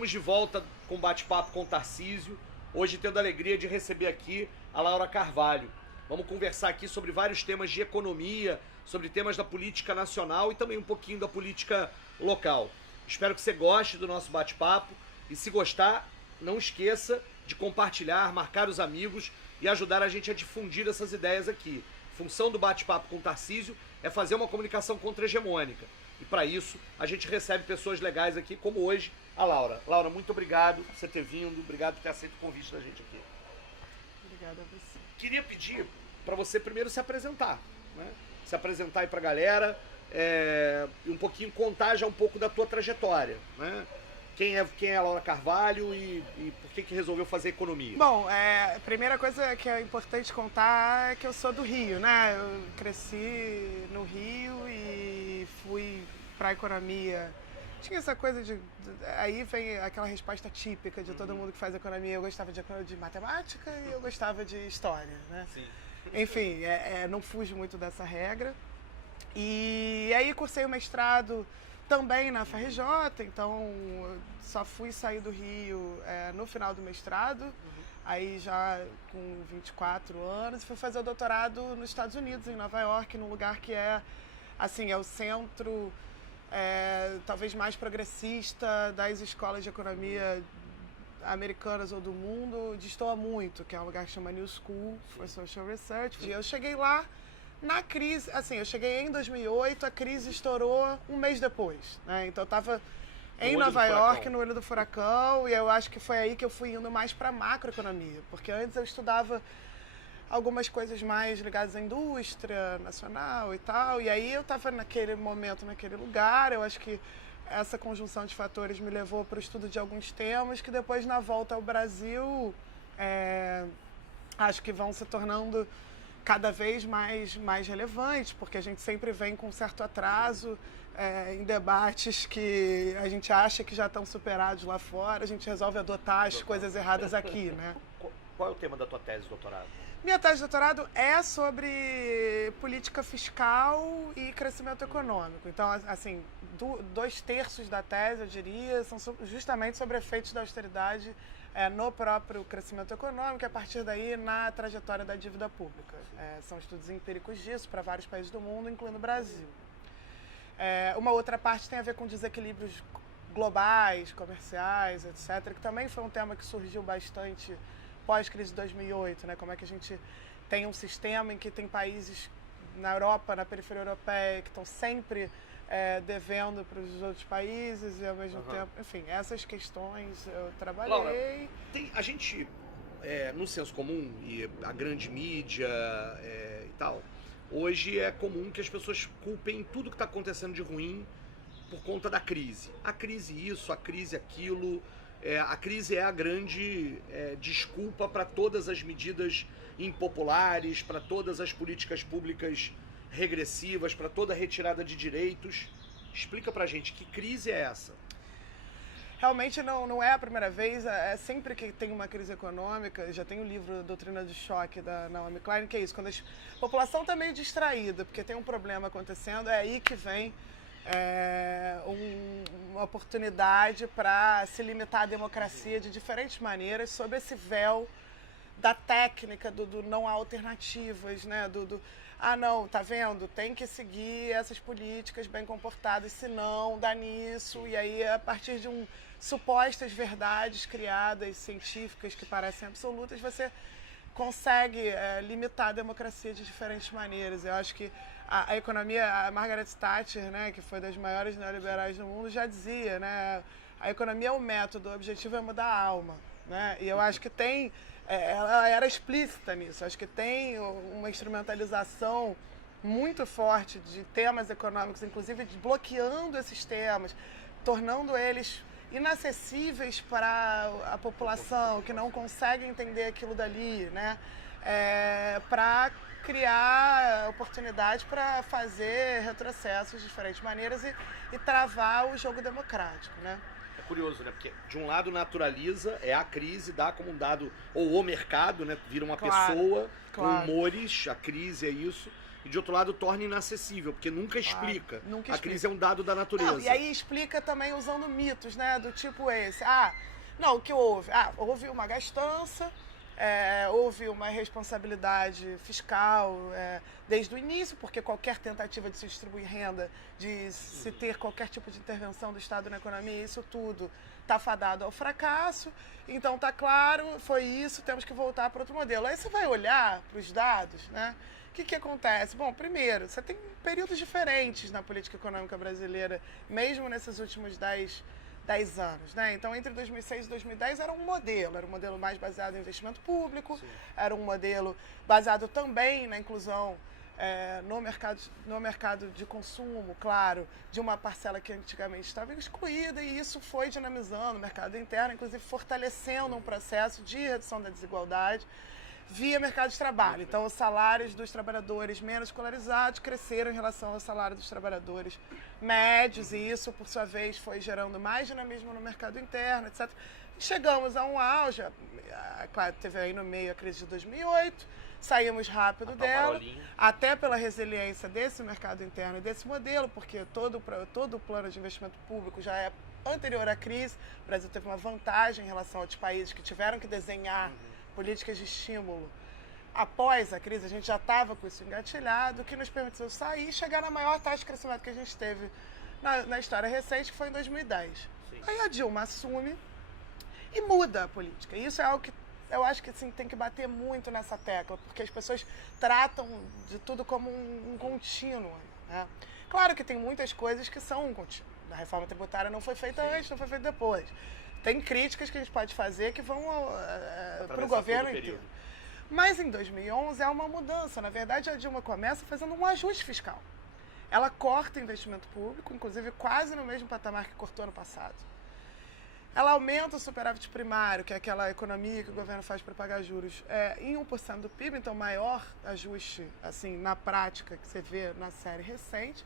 Estamos de volta com bate-papo com o Tarcísio. Hoje tendo a alegria de receber aqui a Laura Carvalho. Vamos conversar aqui sobre vários temas de economia, sobre temas da política nacional e também um pouquinho da política local. Espero que você goste do nosso bate-papo e, se gostar, não esqueça de compartilhar, marcar os amigos e ajudar a gente a difundir essas ideias aqui. A função do bate-papo com o Tarcísio é fazer uma comunicação contra-hegemônica. E para isso, a gente recebe pessoas legais aqui, como hoje a Laura. Laura, muito obrigado por você ter vindo, obrigado por ter aceito o convite da gente aqui. Obrigada a você. Queria pedir para você primeiro se apresentar, né? Se apresentar aí para a galera e um pouquinho contar já um pouco da tua trajetória, né? Quem é a Laura Carvalho e por que resolveu fazer economia? Bom, a primeira coisa que é importante contar é que eu sou do Rio, né? Eu cresci no Rio e fui para a economia. Tinha essa coisa aí vem aquela resposta típica de todo mundo que faz economia. Eu gostava de matemática e eu gostava de história, né? Sim. Enfim, não fujo muito dessa regra. E aí cursei o mestrado também na FRJ, então só fui sair do Rio no final do mestrado, aí já com 24 anos, fui fazer o doutorado nos Estados Unidos, em Nova York, num lugar que é o centro talvez mais progressista das escolas de economia americanas ou do mundo, destoa muito, que é um lugar que chama New School for Social Research. E eu cheguei lá na crise, eu cheguei em 2008, a crise estourou um mês depois, né? Então eu estava em Nova York, no olho do furacão, e eu acho que foi aí que eu fui indo mais para macroeconomia, porque antes eu estudava algumas coisas mais ligadas à indústria nacional e tal, e aí eu estava naquele momento, naquele lugar. Eu acho que essa conjunção de fatores me levou para o estudo de alguns temas que depois, na volta ao Brasil, acho que vão se tornando cada vez mais relevantes, porque a gente sempre vem com um certo atraso em debates que a gente acha que já estão superados lá fora, a gente resolve adotar as coisas erradas aqui, né? Qual é o tema da tua tese de doutorado? Minha tese de doutorado é sobre política fiscal e crescimento econômico. Então, assim, 2/3 da tese, eu diria, são justamente sobre efeitos da austeridade no próprio crescimento econômico e, a partir daí, na trajetória da dívida pública. São estudos empíricos disso para vários países do mundo, incluindo o Brasil. Uma outra parte tem a ver com desequilíbrios globais, comerciais, etc., que também foi um tema que surgiu bastante pós-crise de 2008, né? Como é que a gente tem um sistema em que tem países na Europa, na periferia europeia, que estão sempre devendo para os outros países e, ao mesmo tempo... Enfim, essas questões eu trabalhei. Laura, a gente, no senso comum, e a grande mídia e tal, hoje é comum que as pessoas culpem tudo que está acontecendo de ruim por conta da crise. A crise isso, a crise aquilo... a crise é a grande desculpa para todas as medidas impopulares, para todas as políticas públicas regressivas, para toda a retirada de direitos. Explica pra gente, que crise é essa? Realmente não é a primeira vez, sempre que tem uma crise econômica. Já tem o livro Doutrina de Choque, da Naomi Klein, que é isso, quando a população está meio distraída, porque tem um problema acontecendo, é aí que vem uma oportunidade para se limitar à democracia de diferentes maneiras, sob esse véu da técnica, do não há alternativas, né? Não, tá vendo? Tem que seguir essas políticas bem comportadas, senão dá nisso. E aí, a partir de supostas verdades criadas, científicas, que parecem absolutas, você consegue limitar a democracia de diferentes maneiras. Eu acho que a economia, a Margaret Thatcher, né, que foi das maiores neoliberais do mundo, já dizia, né, a economia é o método, o objetivo é mudar a alma, né? E eu acho que ela era explícita nisso. Acho que tem uma instrumentalização muito forte de temas econômicos, inclusive bloqueando esses temas, tornando eles inacessíveis para a população, que não consegue entender aquilo dali, né? Para criar oportunidade para fazer retrocessos de diferentes maneiras e travar o jogo democrático, né? É curioso, né? Porque de um lado naturaliza, a crise, dá como um dado, ou o mercado, né? Vira uma pessoa com humores, a crise é isso. e de outro lado torna inacessível, porque nunca explica. Nunca a explica. crise é um dado da natureza. Não, e aí explica também usando mitos, né? Do tipo esse. Não, o que houve? Houve uma gastança, houve uma responsabilidade fiscal desde o início, porque qualquer tentativa de se distribuir renda, de se ter qualquer tipo de intervenção do Estado na economia, isso tudo está fadado ao fracasso. Então tá claro, foi isso, temos que voltar para outro modelo. Aí você vai olhar para os dados, né? O que acontece? Bom, primeiro, você tem períodos diferentes na política econômica brasileira, mesmo nesses últimos 10 anos, né? Então, entre 2006 e 2010 era um modelo mais baseado em investimento público, sim, era um modelo baseado também na inclusão no mercado de consumo, claro, de uma parcela que antigamente estava excluída, e isso foi dinamizando o mercado interno, inclusive fortalecendo um processo de redução da desigualdade via mercado de trabalho. Então, os salários dos trabalhadores menos escolarizados cresceram em relação ao salário dos trabalhadores médios, e isso, por sua vez, foi gerando mais dinamismo no mercado interno, etc. E chegamos a um auge, claro, teve aí no meio a crise de 2008, saímos rápido dela, até pela resiliência desse mercado interno e desse modelo, porque todo o plano de investimento público já é anterior à crise. O Brasil teve uma vantagem em relação a outros países que tiveram que desenhar políticas de estímulo. Após a crise, a gente já estava com isso engatilhado, o que nos permitiu sair e chegar na maior taxa de crescimento que a gente teve na história recente, que foi em 2010. Sim. Aí a Dilma assume e muda a política. Isso é algo que eu acho que assim, tem que bater muito nessa tecla, porque as pessoas tratam de tudo como um contínuo, né? Claro que tem muitas coisas que são um contínuo. A reforma tributária não foi feita antes, não foi feita depois. Tem críticas que a gente pode fazer que vão para o governo inteiro. Mas em 2011 é uma mudança. Na verdade, a Dilma começa fazendo um ajuste fiscal. Ela corta investimento público, inclusive quase no mesmo patamar que cortou no passado. Ela aumenta o superávit primário, que é aquela economia que o governo faz para pagar juros, em 1% do PIB, então maior ajuste, assim, na prática, que você vê na série recente.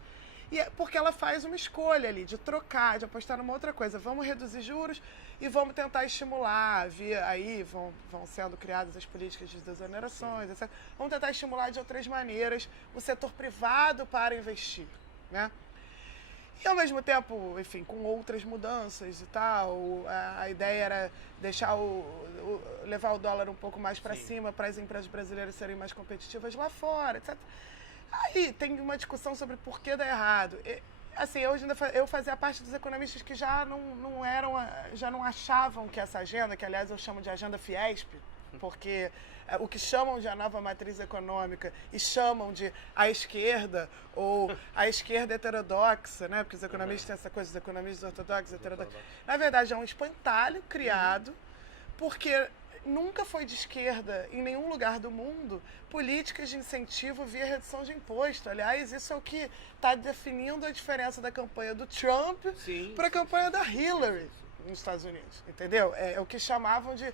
E porque ela faz uma escolha ali de trocar, de apostar numa outra coisa. Vamos reduzir juros e vamos tentar estimular, aí vão sendo criadas as políticas de desonerações, etc. Vamos tentar estimular de outras maneiras o setor privado para investir, né? E ao mesmo tempo, enfim, com outras mudanças e tal, a ideia era deixar levar o dólar um pouco mais para cima, para as empresas brasileiras serem mais competitivas lá fora, etc. Aí tem uma discussão sobre por que dá errado. Assim, eu fazia parte dos economistas que já não achavam que essa agenda, que aliás eu chamo de agenda Fiesp, porque o que chamam de a nova matriz econômica e chamam de a esquerda ou a esquerda heterodoxa, né? Porque os economistas têm essa coisa, os economistas ortodoxos, heterodoxos. Na verdade, é um espantalho criado porque nunca foi de esquerda, em nenhum lugar do mundo, políticas de incentivo via redução de imposto. Aliás, isso é o que está definindo a diferença da campanha do Trump para a campanha da Hillary nos Estados Unidos, entendeu? É o que chamavam de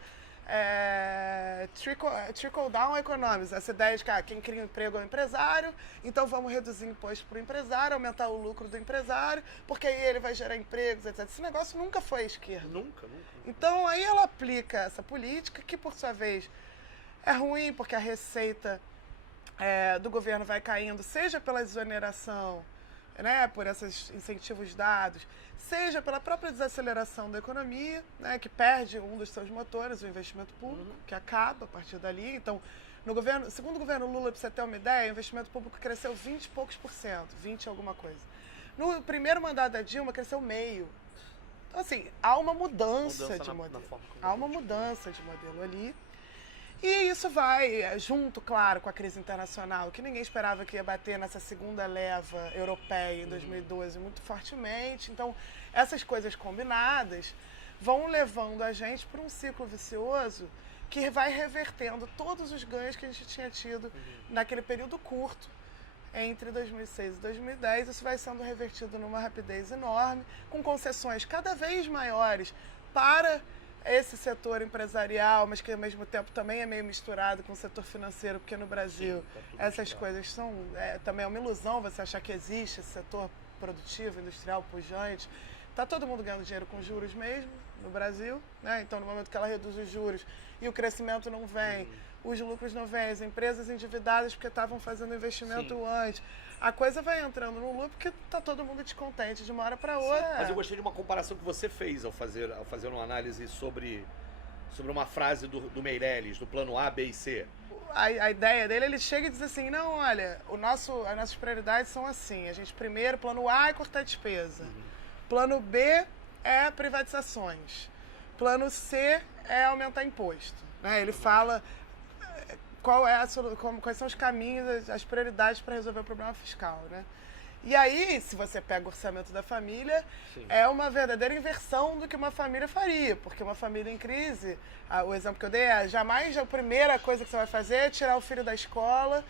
trickle-down economics, essa ideia de que quem cria emprego é o empresário, então vamos reduzir imposto para o empresário, aumentar o lucro do empresário, porque aí ele vai gerar empregos, etc. Esse negócio nunca foi esquerda. Nunca. Então, aí ela aplica essa política, que por sua vez é ruim, porque a receita do governo vai caindo, seja pela desoneração, né, por esses incentivos dados, seja pela própria desaceleração da economia, né, que perde um dos seus motores, o investimento público, que acaba a partir dali. Então, segundo o governo Lula, para você ter uma ideia, o investimento público cresceu 20 e poucos %, 20 alguma coisa. No primeiro mandato da Dilma, cresceu meio. Então, assim, há uma mudança de modelo. Há uma mudança de modelo ali. E isso vai junto, claro, com a crise internacional, que ninguém esperava que ia bater nessa segunda leva europeia em 2012 muito fortemente. Então, essas coisas combinadas vão levando a gente para um ciclo vicioso que vai revertendo todos os ganhos que a gente tinha tido naquele período curto, entre 2006 e 2010. Isso vai sendo revertido numa rapidez enorme, com concessões cada vez maiores para esse setor empresarial, mas que ao mesmo tempo também é meio misturado com o setor financeiro, porque no Brasil essas coisas são também é uma ilusão você achar que existe esse setor produtivo, industrial, pujante. Está todo mundo ganhando dinheiro com juros mesmo, no Brasil, né? Então, no momento que ela reduz os juros e o crescimento não vem, os lucros não vêm, as empresas endividadas porque estavam fazendo investimento antes, a coisa vai entrando no loop porque tá todo mundo descontente de uma hora para outra. Mas eu gostei de uma comparação que você fez ao fazer uma análise sobre uma frase do Meirelles, do plano A, B e C. A ideia dele, ele chega e diz assim, não, olha, as nossas prioridades são assim, a gente primeiro, plano A é cortar despesa, plano B é privatizações, plano C é aumentar imposto, né? Ele fala quais são os caminhos, as prioridades para resolver o problema fiscal, né? E aí, se você pega o orçamento da família, é uma verdadeira inversão do que uma família faria, porque uma família em crise, o exemplo que eu dei é, jamais a primeira coisa que você vai fazer é tirar o filho da escola,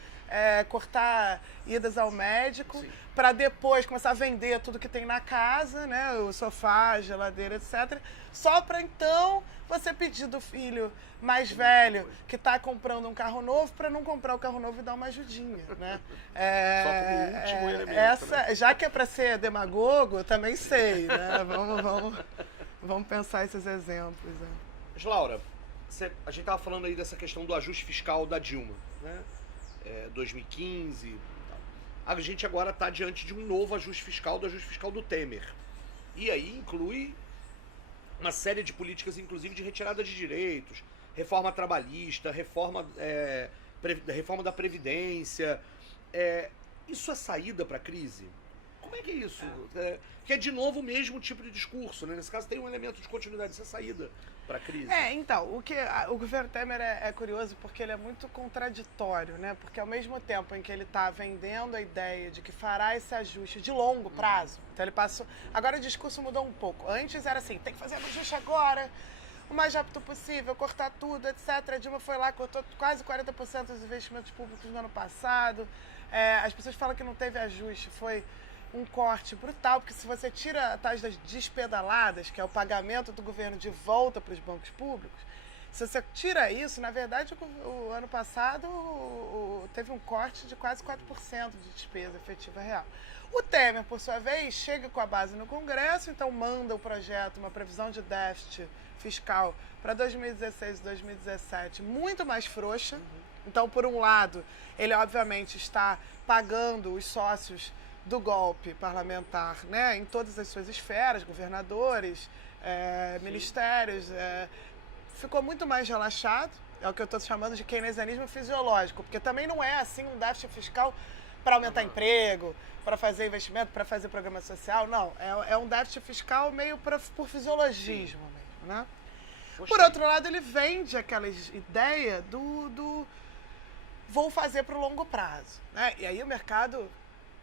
cortar idas ao médico, para depois começar a vender tudo que tem na casa, né, o sofá, a geladeira, etc., só para então você pedir do filho mais velho que está comprando um carro novo para não comprar o carro novo e dar uma ajudinha, né? Só como último elemento, né? Já que é para ser demagogo, eu também sei, né? Vamos pensar esses exemplos. Né? Mas, Laura, a gente estava falando aí dessa questão do ajuste fiscal da Dilma, né? 2015. A gente agora está diante de um novo ajuste fiscal, do ajuste fiscal do Temer. E aí inclui uma série de políticas, inclusive de retirada de direitos, reforma trabalhista, reforma da Previdência. Isso é saída para a crise? Como é que é isso? Que é de novo o mesmo tipo de discurso, né? Nesse caso tem um elemento de continuidade, isso é saída para a crise. Então, o governo Temer é curioso porque ele é muito contraditório, né? Porque ao mesmo tempo em que ele está vendendo a ideia de que fará esse ajuste de longo prazo, então ele passou... Agora o discurso mudou um pouco. Antes era assim, tem que fazer ajuste agora, o mais rápido possível, cortar tudo, etc. A Dilma foi lá, cortou quase 40% dos investimentos públicos no ano passado. As pessoas falam que não teve ajuste, foi um corte brutal, porque se você tira a taxa das despedaladas, que é o pagamento do governo de volta para os bancos públicos, se você tira isso, na verdade, o ano passado teve um corte de quase 4% de despesa efetiva real. O Temer, por sua vez, chega com a base no Congresso, então manda o projeto, uma previsão de déficit fiscal para 2016 e 2017 muito mais frouxa. Então, por um lado, ele obviamente está pagando os sócios do golpe parlamentar, né, em todas as suas esferas, governadores, ministérios, ficou muito mais relaxado, é o que eu estou chamando de keynesianismo fisiológico, porque também não é assim um déficit fiscal para aumentar emprego, para fazer investimento, para fazer programa social, não, é um déficit fiscal meio por fisiologismo mesmo, né? Por outro lado, ele vende aquela ideia do vou fazer para o longo prazo, né? E aí o mercado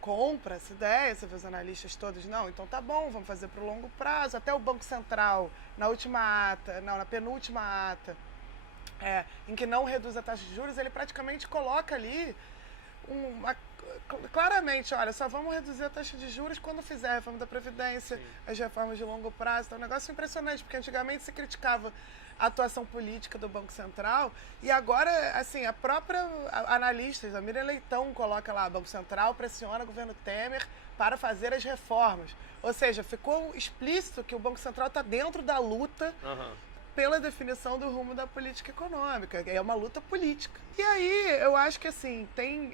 compra essa ideia, você vê os analistas todos, não, então tá bom, vamos fazer para o longo prazo, até o Banco Central, na penúltima ata, em que não reduz a taxa de juros, ele praticamente coloca ali claramente, olha, só vamos reduzir a taxa de juros quando fizer a reforma da Previdência, as reformas de longo prazo, então é um negócio impressionante, porque antigamente se criticava a atuação política do Banco Central e agora, assim, a própria analista, a Miriam Leitão, coloca lá, Banco Central pressiona o governo Temer para fazer as reformas. Ou seja, ficou explícito que o Banco Central está dentro da luta pela definição do rumo da política econômica. É uma luta política. E aí, eu acho que, assim, tem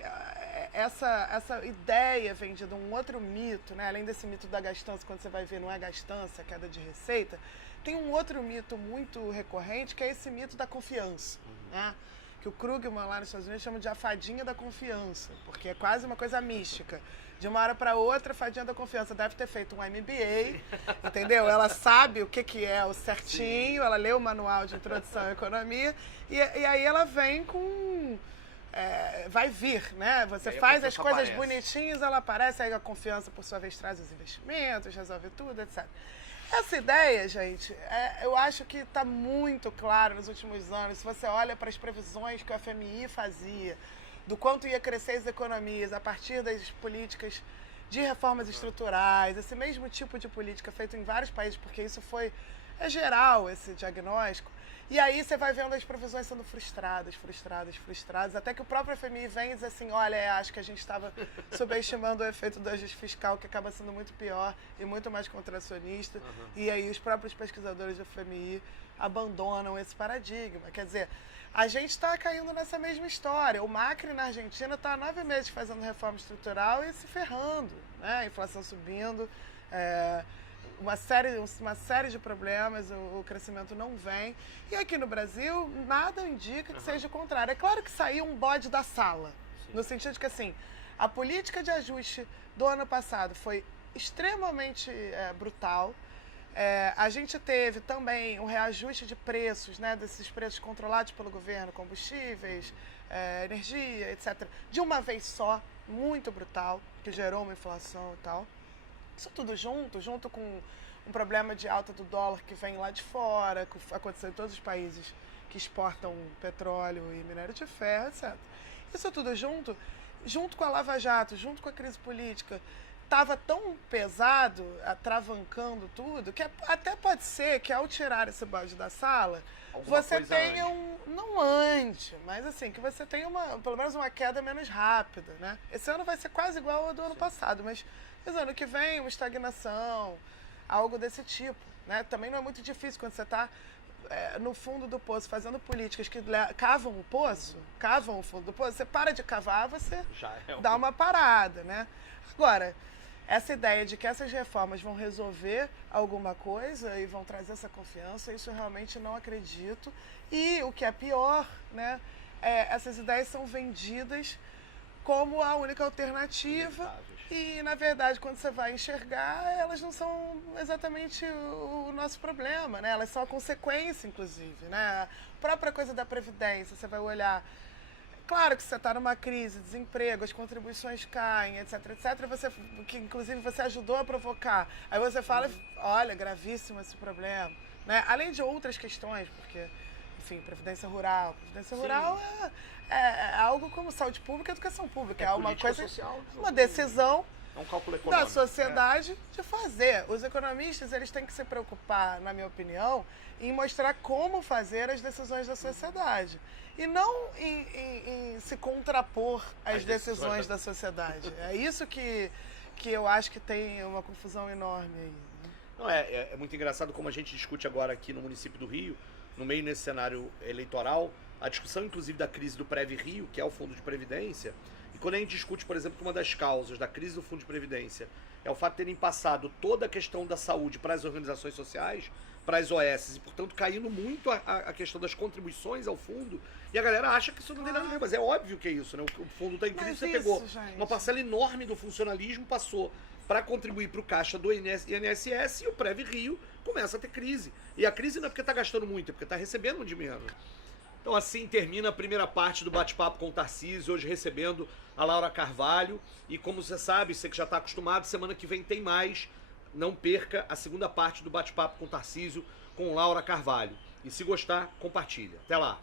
essa ideia vem de um outro mito, né? Além desse mito da gastança, quando você vai ver, não é gastança, é queda de receita. Tem um outro mito muito recorrente, que é esse mito da confiança, né? Que o Krugman lá nos Estados Unidos chama de a fadinha da confiança, porque é quase uma coisa mística. De uma hora para outra, a fadinha da confiança deve ter feito um MBA, entendeu? Ela sabe o que é o certinho, ela lê o manual de introdução à economia, e aí ela vem com... vai vir, né? Você faz as coisas bonitinhas, ela aparece, aí a confiança, por sua vez, traz os investimentos, resolve tudo, etc. Essa ideia, gente, eu acho que está muito claro nos últimos anos. Se você olha para as previsões que o FMI fazia, do quanto ia crescer as economias a partir das políticas de reformas estruturais, esse mesmo tipo de política feito em vários países, porque isso é geral, esse diagnóstico. E aí você vai vendo as previsões sendo frustradas, até que o próprio FMI vem e diz assim, olha, acho que a gente estava subestimando o efeito do ajuste fiscal, que acaba sendo muito pior e muito mais contracionista. E aí os próprios pesquisadores do FMI abandonam esse paradigma. Quer dizer, a gente está caindo nessa mesma história. O Macri na Argentina está há 9 meses fazendo reforma estrutural e se ferrando, né? A inflação subindo, uma série de problemas, o crescimento não vem. E aqui no Brasil, nada indica que seja o contrário. É claro que saiu um bode da sala, no sentido de que, assim, a política de ajuste do ano passado foi extremamente brutal. A gente teve também um reajuste de preços, né, desses preços controlados pelo governo, combustíveis, energia, etc., de uma vez só, muito brutal, que gerou uma inflação e tal. Isso tudo junto com um problema de alta do dólar que vem lá de fora, que aconteceu em todos os países que exportam petróleo e minério de ferro, etc. Isso tudo junto com a Lava Jato, junto com a crise política, estava tão pesado, atravancando tudo, que até pode ser que ao tirar esse bode da sala, você tenha não antes, mas assim, que você tenha pelo menos uma queda menos rápida, né? Esse ano vai ser quase igual ao do ano passado, mas ano que vem uma estagnação, algo desse tipo, né? Também não é muito difícil quando você está no fundo do poço, fazendo políticas que cavam o poço, cavam o fundo do poço, você para de cavar, você dá uma parada, né? Agora, essa ideia de que essas reformas vão resolver alguma coisa e vão trazer essa confiança, isso eu realmente não acredito. E o que é pior, né, essas ideias são vendidas como a única alternativa e, na verdade, quando você vai enxergar, elas não são exatamente o nosso problema, né? Elas são a consequência, inclusive, né? A própria coisa da Previdência, você vai olhar. Claro que você está numa crise, desemprego, as contribuições caem, etc, que inclusive você ajudou a provocar. Aí você fala, olha, gravíssimo esse problema, né? Além de outras questões, porque, enfim, Previdência Rural é algo como saúde pública e educação pública. É uma coisa, social, uma decisão um cálculo econômico, da sociedade de fazer. Os economistas, eles têm que se preocupar, na minha opinião, em mostrar como fazer as decisões da sociedade. E não em se contrapor às decisões da sociedade. É isso que eu acho que tem uma confusão enorme aí. Né? Não, é muito engraçado como a gente discute agora aqui no município do Rio, no meio desse cenário eleitoral, a discussão inclusive da crise do Prev Rio, que é o Fundo de Previdência, e quando a gente discute, por exemplo, que uma das causas da crise do Fundo de Previdência é o fato de terem passado toda a questão da saúde para as organizações sociais, para as OS, e portanto caindo muito a questão das contribuições ao fundo, e a galera acha que isso não tem nada a ver, mas é óbvio que é isso, né? O fundo está em crise, você pegou uma parcela enorme do funcionalismo, passou para contribuir para o caixa do INSS e o Prev Rio começa a ter crise. E a crise não é porque está gastando muito, é porque está recebendo de menos. Então assim termina a primeira parte do bate-papo com o Tarcísio, hoje recebendo a Laura Carvalho. E como você sabe, você que já está acostumado, semana que vem tem mais. Não perca a segunda parte do bate-papo com o Tarcísio com Laura Carvalho. E se gostar, compartilha. Até lá!